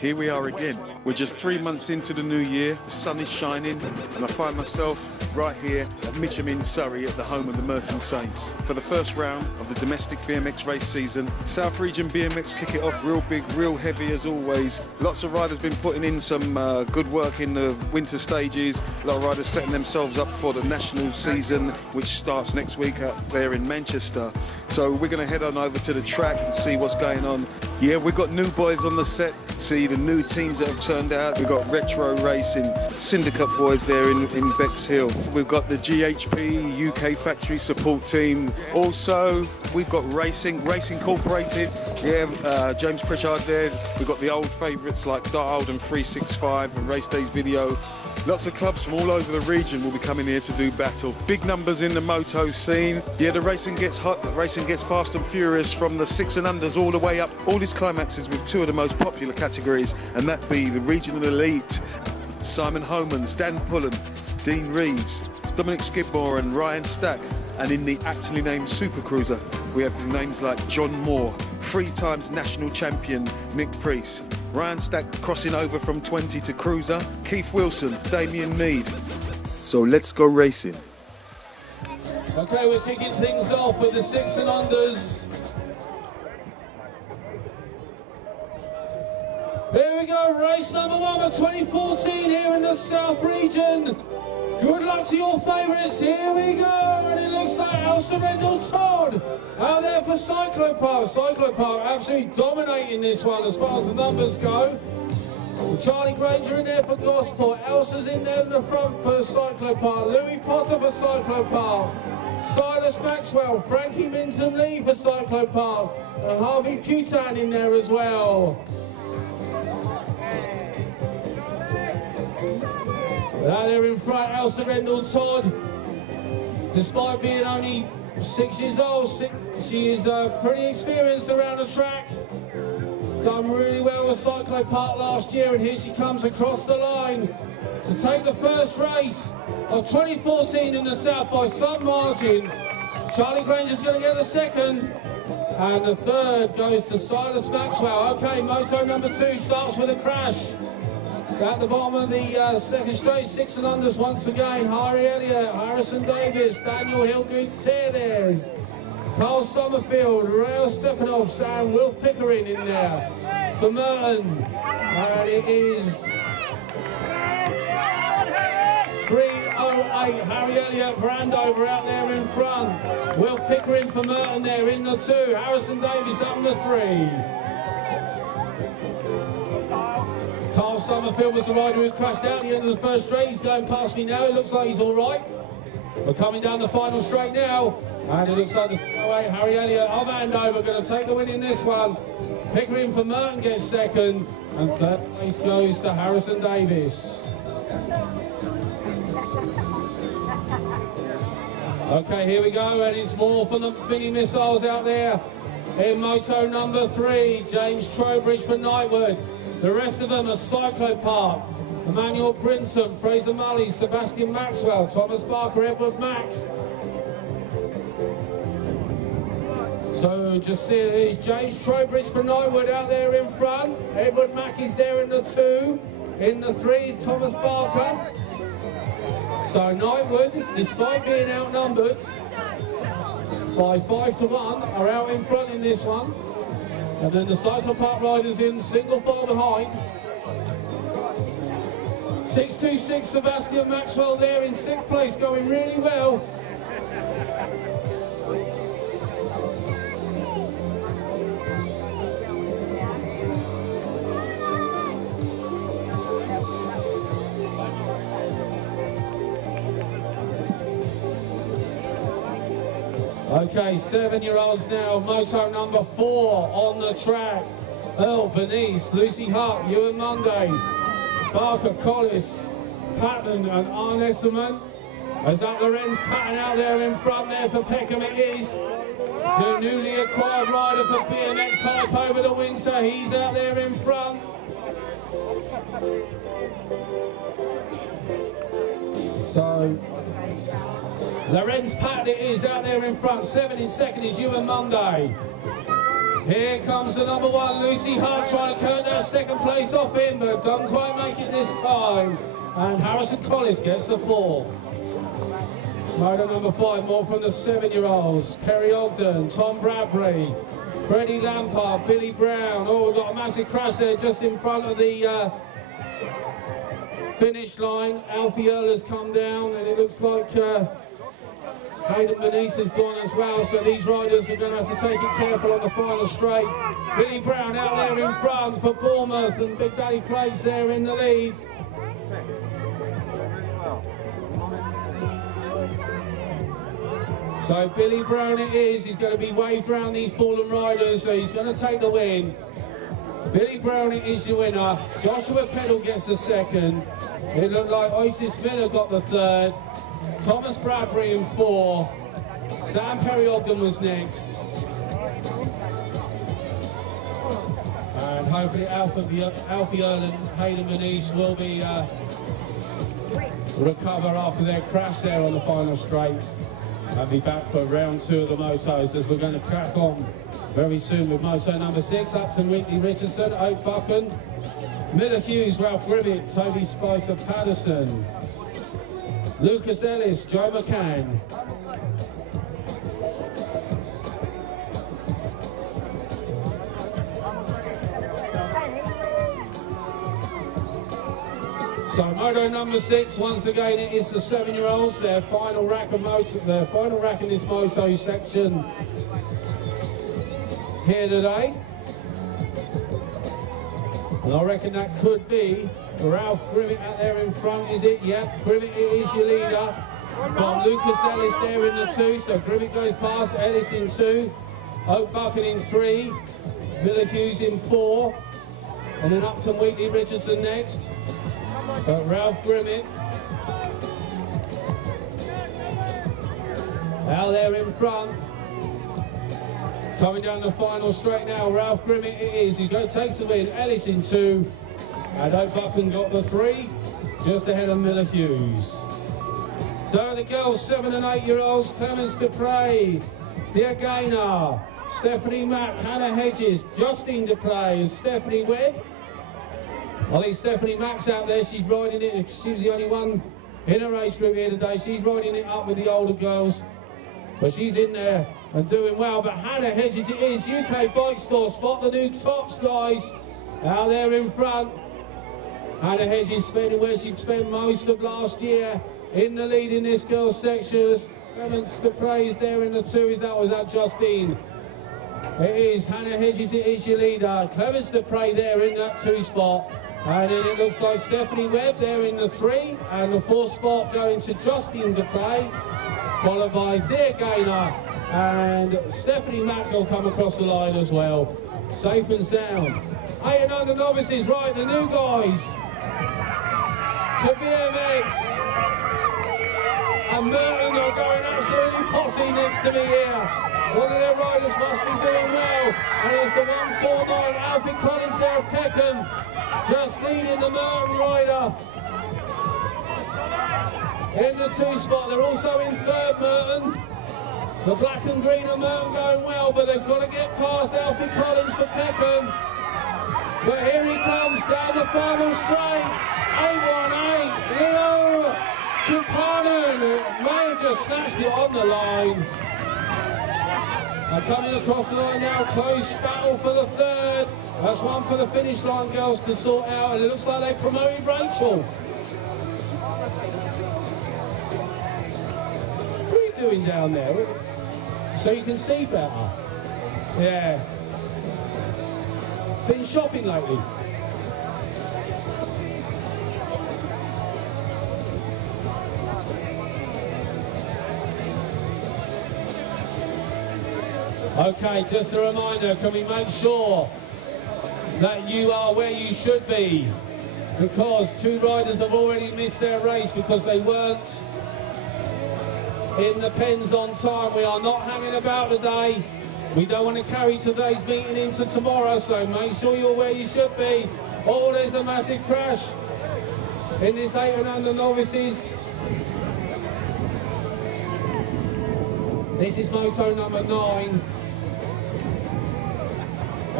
Here we are again. We're just 3 months into the new year, the sun is shining, and I find myself right here at Mitcham in Surrey at the home of the Merton Saints. For the first round of the domestic BMX race season, South Region BMX kick it off real big, real heavy as always. Lots of riders been putting in some good work in the winter stages. A lot of riders setting themselves up for the national season, which starts next week up there in Manchester. So we're going to head on over to the track and see what's going on. Yeah, we've got new boys on the set. See the new teams that have turned out. We've got Retro Racing, Syndicate boys there in Bexhill. We've got the GHP UK factory support team. Also, we've got Racing Incorporated. Yeah, James Pritchard there. We've got the old favourites like Dialed and 365 and Race Days Video. Lots of clubs from all over the region will be coming here to do battle. Big numbers in the moto scene. Yeah, the racing gets hot, the racing gets fast and furious from the 6 and unders all the way up. All these climaxes with 2 of the most popular categories, and that be the regional elite. Simon Homans, Dan Pullen, Dean Reeves, Dominic Skidmore and Ryan Stack. And in the aptly named Super Cruiser, we have names like John Moore, 3 times national champion Nick Priest, Ryan Stack crossing over from 20 to Cruiser, Keith Wilson, Damien Mead. So let's go racing. Okay, we're kicking things off with the 6 and unders. Here we go, race number 1 of 2014 here in the South Region. Good luck to your favourites, here we go, and it looks like Elsa Rendell Todd out there for Cyclopark. Cyclopark absolutely dominating this one as far as the numbers go. Charlie Granger in there for Gosport, Elsa's in there in the front for Cyclopark, Louis Potter for Cyclopark, Silas Maxwell, Frankie Minton-Lee for Cyclopark, and Harvey Putan in there as well. Out there in front, Elsa Rendell Todd, despite being only 6 years old, she is pretty experienced around the track. Done really well with Cyclopark last year, and here she comes across the line to take the first race of 2014 in the South by some margin. Charlie Granger's going to get the second, and the third goes to Silas Maxwell. Okay, moto number 2 starts with a crash. At the bottom of the second straight, 6 and unders once again. Harry Elliott, Harrison Davis, Daniel Hill-Gutierrez, Carl Summerfield, Rael Stepanov, and Will Pickering in there for Merton. And it is 3:08. Harry Elliott for Andover out there in front. Will Pickering for Merton there in the 2. Harrison Davis up in the 3. Carl Summerfield was the rider who crashed out at the end of the first straight. He's going past me now. It looks like he's all right. We're coming down the final straight now. And it looks like the Harry Elliott of Andover going to take the win in this one. Pickering for Merton gets second. And third place goes to Harrison Davis. Okay, here we go. And it's more for the mini missiles out there. In moto number 3, James Trowbridge for Knightwood. The rest of them are Cyclopark, Emmanuel Brinton, Fraser Mully, Sebastian Maxwell, Thomas Barker, Edward Mack. So just see it is James Trowbridge for Knightwood out there in front. Edward Mack is there in the 2. In the 3, Thomas Barker. So Knightwood, despite being outnumbered by 5 to 1, are out in front in this one. And then the Cyclopark riders in single file behind. 626 Sebastian Maxwell there in 6th place, going really well. Okay, 7-year-olds now, moto number 4 on the track. Earl, Bernice, Lucy Hart, Ewan Monday, Barker, Collis, Patton and Arne Esserman. As that Lorenz Patton out there in front there for Peckham it is. The newly acquired rider for BMX Hype over the winter, he's out there in front. So, Lorenz Patton it is out there in front. 7 in second is Ewan Monday. Here comes the number 1, Lucy Hart, trying to cut that second place off him, but doesn't quite make it this time. And Harrison Collis gets the 4. Motor number 5, more from the 7-year-olds. Kerry Ogden, Tom Bradbury, Freddie Lampard, Billy Brown. Oh, we've got a massive crash there just in front of the finish line. Alfie Earl has come down, and it looks like Hayden Bernice has gone as well, so these riders are going to have to take it careful on the final straight. Billy Brown out there in front for Bournemouth, and Big Daddy Plays there in the lead. So Billy Brown it is, he's going to be waved around these fallen riders, so he's going to take the win. Billy Brown it is your winner. Joshua Peddle gets the 2nd. It looked like Otis Miller got the 3rd. Thomas Bradbury in 4. Sam Perry Ogden was next. And hopefully Alfie Earl and Hayden Bernice will be recover after their crash there on the final straight. I'll be back for round 2 of the motos as we're going to crack on very soon with moto number 6, Upton Wheatley Richardson, Oak Buchan, Miller Hughes, Ralph Grimmett, Toby Spicer Patterson, Lucas Ellis, Joe McCann. So moto number 6, once again it is the 7-year-olds, their final rack of their final rack in this moto section here today. And I reckon that could be Ralph Grimmett out there in front, is it? Yep, Grimmett is your leader. From Lucas Ellis there in the 2, so Grimmett goes past, Ellis in 2, Oak Buchan in 3, Miller Hughes in 4, and then Upton Wheatley Richardson next. But Ralph Grimmett out there in front. Coming down the final straight now, Ralph Grimmett it is. He takes the win. Ellis in 2. And Oak Buchan got the 3, just ahead of Miller Hughes. So the girls, 7 and 8-year-olds, Clemens Dupre, Thea Gaynor, Stephanie Mack, Hannah Hedges, Justine Dupre and Stephanie Webb. I think Stephanie Mack's out there, she's riding it, she's the only one in her age group here today, she's riding it up with the older girls. But she's in there and doing well. But Hannah Hedges it is, UK Bike Store, spot the new tops guys, out there in front. Hannah Hedges spending where she spent most of last year, in the lead in this girls section. Clemens Dupre is there in the 2, was that Justine? It is Hannah Hedges, it is your leader. Clemens Dupre there in that 2 spot. And then it looks like Stephanie Webb there in the 3, and the 4th spot going to Justine Dupre, followed by Thea Gaynor, and Stephanie Mack will come across the line as well. Safe and sound. 8 and under novices, right, the new guys to BMX. And Merton are going absolutely posse next to me here. One of their riders must be doing well. And it's the 149, Alfie Collins there of Peckham, just leading the Merton rider. In the 2 spot, they're also in 3rd, Merton. The black and green of Merton going well, but they've got to get past Alfie Collins for Peckham. But here he comes down the final straight. 818, Leo Kupanen may have just snatched it on the line. And coming across the line now, close battle for the 3rd. That's one for the finish line girls to sort out, and it looks like they promoted Rachel. What are you doing down there? So you can see better. Yeah. Been shopping lately? Okay, just a reminder, can we make sure that you are where you should be? Because 2 riders have already missed their race because they weren't in the pens on time. We are not hanging about today. We don't want to carry today's meeting into tomorrow, so make sure you're where you should be. Oh, there's a massive crash in this 8 and under novices. This is moto number 9.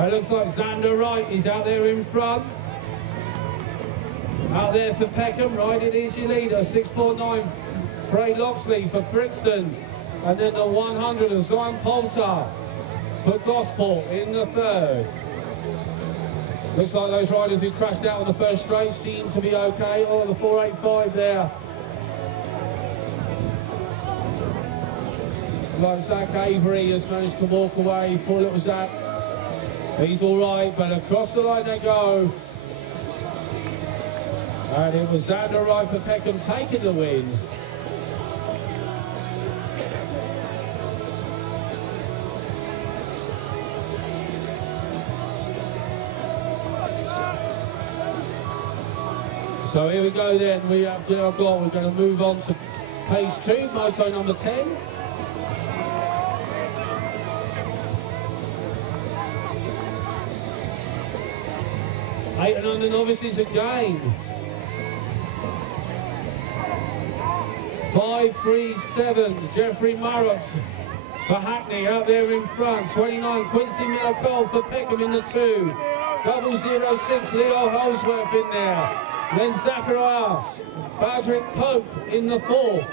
It looks like Xander Wright is out there in front. Out there for Peckham, right, it is your leader, 649 Frey Loxley for Brixton. And then the 100 of Zion Poulter for Gosport in the third. Looks like those riders who crashed out on the first straight seem to be okay. Oh, the 485 there. Like Zach Avery has managed to walk away. Poor little Zach. He's all right, but across the line they go. And it was Xander Wright for Peckham taking the win. So here we go then, we're going to move on to page 2, moto number 10. Eight and under novices again. 537, Jeffrey Marrott for Hackney out there in front. 29, Quincy Miller-Cole for Peckham in the 2. 006, Leo Holsworth in there. Then Zachariah, Patrick Pope in the 4th.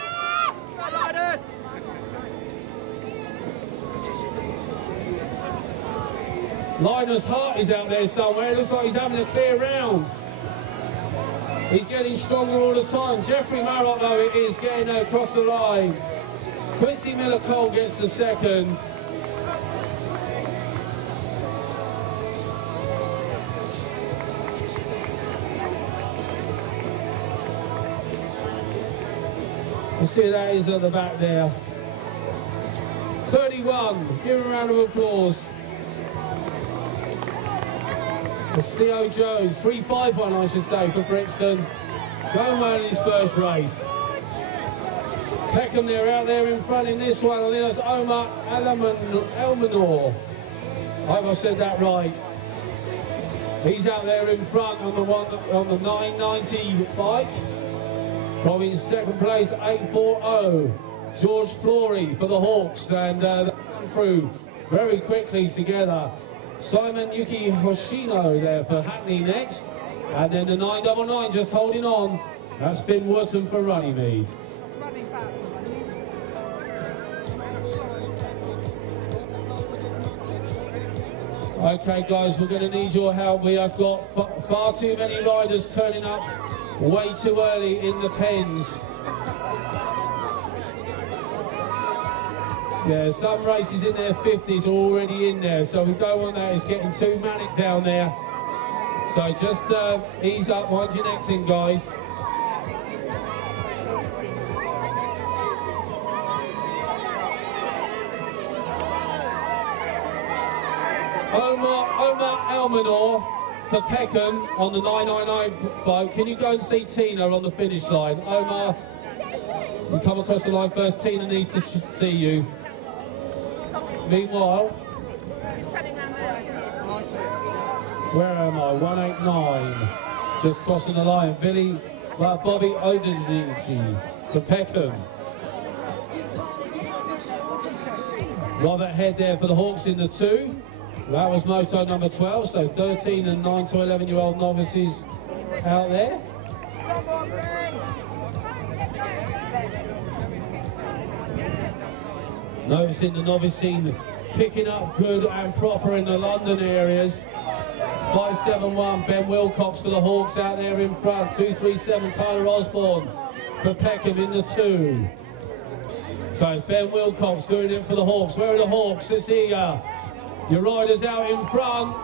Linus Hart is out there somewhere. It looks like he's having a clear round. He's getting stronger all the time. Jeffrey Marrott, though, it is getting across the line. Quincy Miller-Cole gets the second. Let's see who that is at the back there. 31, give him a round of applause. It's Theo Jones, 351 I should say for Brixton. Going well in his first race. Peckham there out there in front in this one. I think that's Omar Elmanor. I hope I said that right. He's out there in front on the 990 bike. From in second place, 840, George Flory for the Hawks, and through very quickly together. Simon Yuki Hoshino there for Hackney next, and then the 999 just holding on. That's Finn Wootton for Runnymede. Okay guys, we're going to need your help. We have got far too many riders turning up way too early in the pens. Yeah, some races in their 50s are already in there, so we don't want that. It's getting too manic down there. So just ease up, wind your necks in, guys. Omar Elmanor for Peckham on the 999 bike. Can you go and see Tina on the finish line? Omar, you come across the line first. Tina needs to see you. Meanwhile, where am I? 189. Just crossing the line. Bobby Odenji for Peckham. Robert Head there for the Hawks in the 2. That was moto number 12, so 13 and 9 to 11-year-old novices out there. Noticing the novice scene picking up good and proper in the London areas. 571, Ben Wilcox for the Hawks out there in front. 237, Kyler Osborne for Peckham in the 2. So it's Ben Wilcox doing it for the Hawks. Where are the Hawks? Let's see your riders out in front.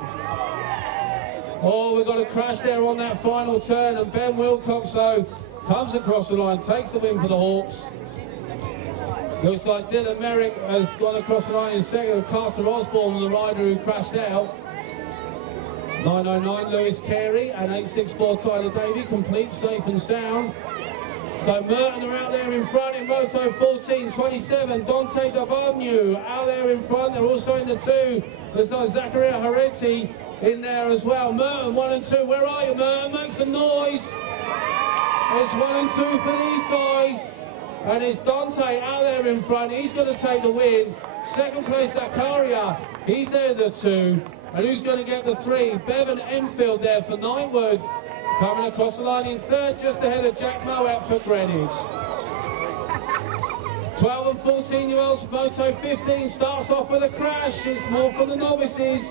Oh, we've got a crash there on that final turn, and Ben Wilcox, though, comes across the line, takes the win for the Hawks. Looks like Dylan Merrick has gone across the line in second. Carter Osborne, the rider who crashed out. 909, Lewis Carey, and 864, Tyler Davey, complete, safe and sound. So Merton are out there in front in Moto 14, 27, Dante Davanu out there in front. They're also in the 2. There's Zachariah Hareti in there as well. Merton 1 and 2. Where are you, Merton? Make some noise. It's 1 and 2 for these guys. And it's Dante out there in front. He's going to take the win. Second place, Zakaria. He's there in the 2. And who's going to get the 3? Bevan Enfield there for Knightwood. Coming across the line in 3rd, just ahead of Jack Moat for Greenwich. 12 and 14-year-olds, Moto 15 starts off with a crash. It's more for the novices.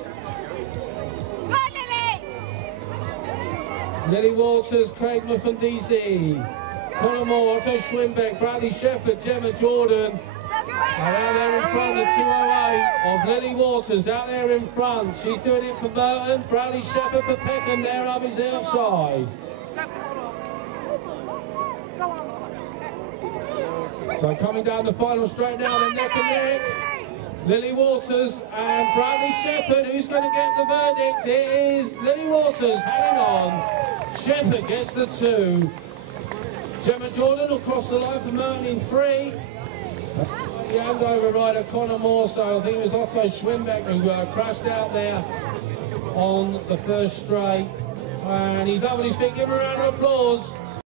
Lily Waters, Craig Muffandisi, Conor Moore, Otto Schwimbeck, Bradley Shepherd, Gemma Jordan. And out there in front, the 208 of Lily Waters, out there in front. She's doing it for Merton, Bradley Shepherd for Peckham, there up his outside. So coming down the final straight now, the neck and neck. Lily Waters and Bradley Shepherd, who's going to get the verdict? It is Lily Waters hanging on. Shepherd gets the 2. Gemma Jordan will cross the line for Merton in 3. The handover rider Conor Moore, so I think it was Otto Schwimbeck who crashed out there on the first straight. And he's up on his feet, give him a round of applause.